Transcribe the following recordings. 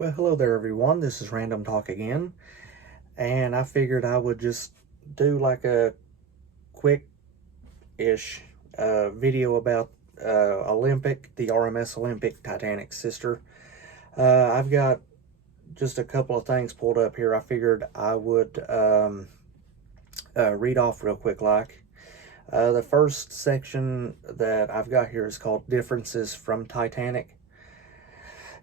Well, hello there everyone. This is Random Talk again, and I figured I would just do like a quick-ish video about Olympic, the RMS Olympic Titanic sister. I've got just a couple of things pulled up here. I figured I would read off real quick like. The first section that I've got here is called Differences from Titanic.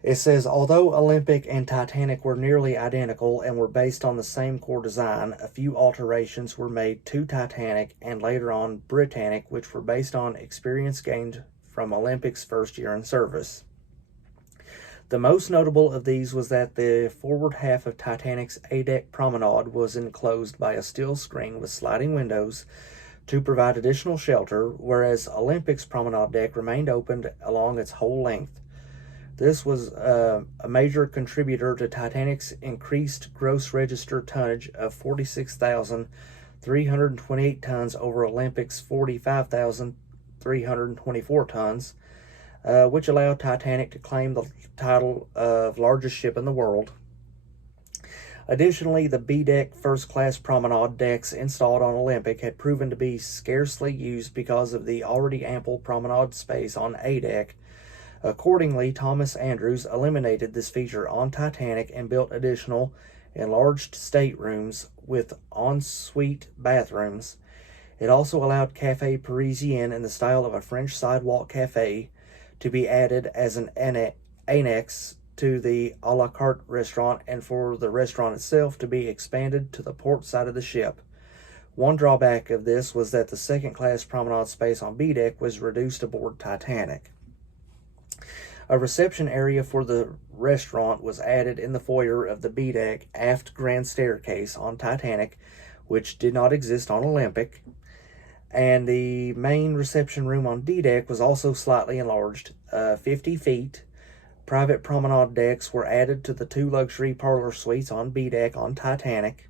It says, although Olympic and Titanic were nearly identical and were based on the same core design, a few alterations were made to Titanic and later on Britannic, which were based on experience gained from Olympic's first year in service. The most notable of these was that the forward half of Titanic's A-deck promenade was enclosed by a steel screen with sliding windows to provide additional shelter, whereas Olympic's promenade deck remained open along its whole length. This was a major contributor to Titanic's increased gross register tonnage of 46,328 tons over Olympic's 45,324 tons, which allowed Titanic to claim the title of largest ship in the world. Additionally, the B-deck first-class promenade decks installed on Olympic had proven to be scarcely used because of the already ample promenade space on A-deck. Accordingly, Thomas Andrews eliminated this feature on Titanic and built additional enlarged staterooms with ensuite bathrooms. It also allowed Café Parisien in the style of a French sidewalk cafe to be added as an annex to the a la carte restaurant and for the restaurant itself to be expanded to the port side of the ship. One drawback of this was that the second-class promenade space on B-deck was reduced aboard Titanic. A reception area for the restaurant was added in the foyer of the B-deck aft grand staircase on Titanic, which did not exist on Olympic, and the main reception room on D-deck was also slightly enlarged, 50 feet. Private promenade decks were added to the two luxury parlor suites on B-deck on Titanic,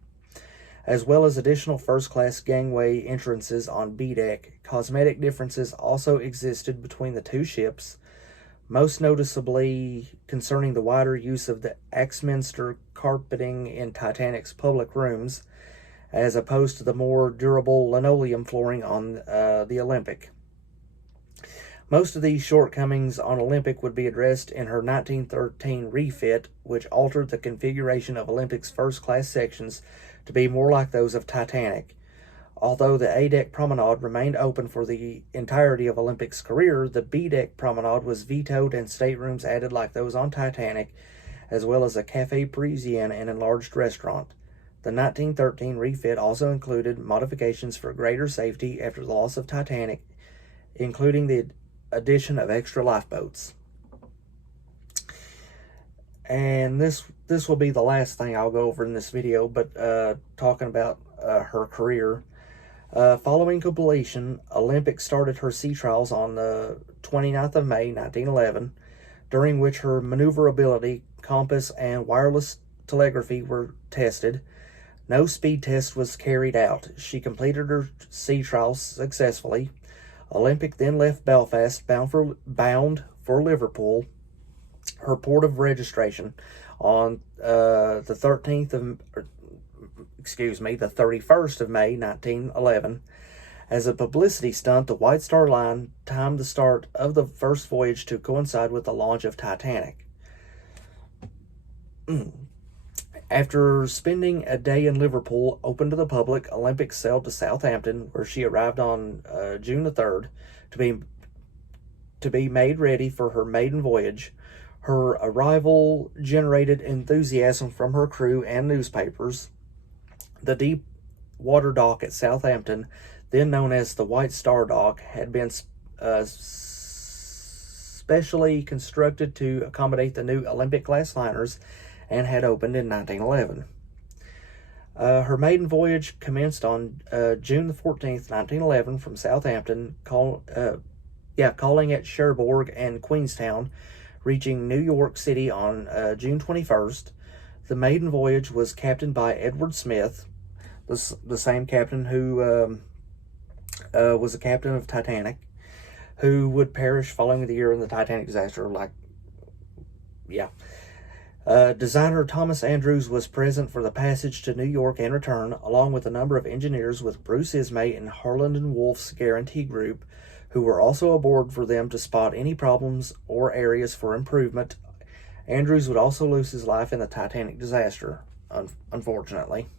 as well as additional first-class gangway entrances on B-deck. Cosmetic differences also existed between the two ships, most noticeably concerning the wider use of the Axminster carpeting in Titanic's public rooms, as opposed to the more durable linoleum flooring on the Olympic. Most of these shortcomings on Olympic would be addressed in her 1913 refit, which altered the configuration of Olympic's first-class sections to be more like those of Titanic. Although the A-deck promenade remained open for the entirety of Olympic's career, the B-deck promenade was vetoed and staterooms added like those on Titanic, as well as a Café Parisien and enlarged restaurant. The 1913 refit also included modifications for greater safety after the loss of Titanic, including the addition of extra lifeboats. And this will be the last thing I'll go over in this video, but talking about her career. Following completion, Olympic started her sea trials on the 29th of May, 1911, during which her maneuverability, compass, and wireless telegraphy were tested. No speed test was carried out. She completed her sea trials successfully. Olympic then left Belfast, bound for Liverpool, her port of registration, on the 31st of May, 1911. As a publicity stunt, the White Star Line timed the start of the first voyage to coincide with the launch of Titanic. After spending a day in Liverpool, open to the public, Olympic sailed to Southampton, where she arrived on June the 3rd, to be made ready for her maiden voyage. Her arrival generated enthusiasm from her crew and newspapers. The deep water dock at Southampton, then known as the White Star Dock, had been specially constructed to accommodate the new Olympic-class liners and had opened in 1911. Her maiden voyage commenced on June the 14th, 1911 from Southampton, calling at Cherbourg and Queenstown, reaching New York City on June 21st. The maiden voyage was captained by Edward Smith, the same captain who was the captain of Titanic, who would perish following the year in the Titanic disaster. Designer Thomas Andrews was present for the passage to New York and return, along with a number of engineers with Bruce Ismay and Harland and Wolff's Guarantee Group, who were also aboard for them to spot any problems or areas for improvement. Andrews would also lose his life in the Titanic disaster, unfortunately.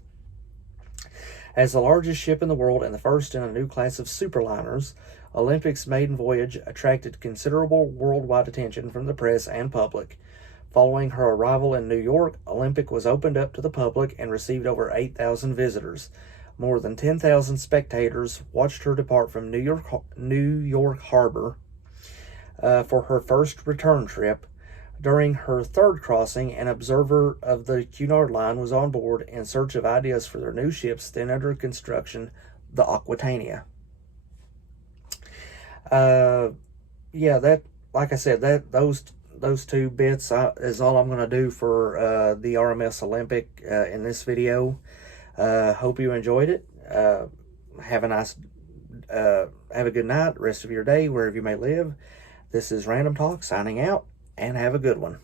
As the largest ship in the world and the first in a new class of superliners, Olympic's maiden voyage attracted considerable worldwide attention from the press and public. Following her arrival in New York, Olympic was opened up to the public and received over 8,000 visitors. More than 10,000 spectators watched her depart from New York Harbor for her first return trip. During her third crossing, an observer of the Cunard Line was on board in search of ideas for their new ships then under construction, the Aquitania. Yeah, that, like I said, those two bits is all I'm going to do for the RMS Olympic in this video. Hope you enjoyed it. Have a good night, rest of your day, wherever you may live. This is Random Talk signing out, and have a good one.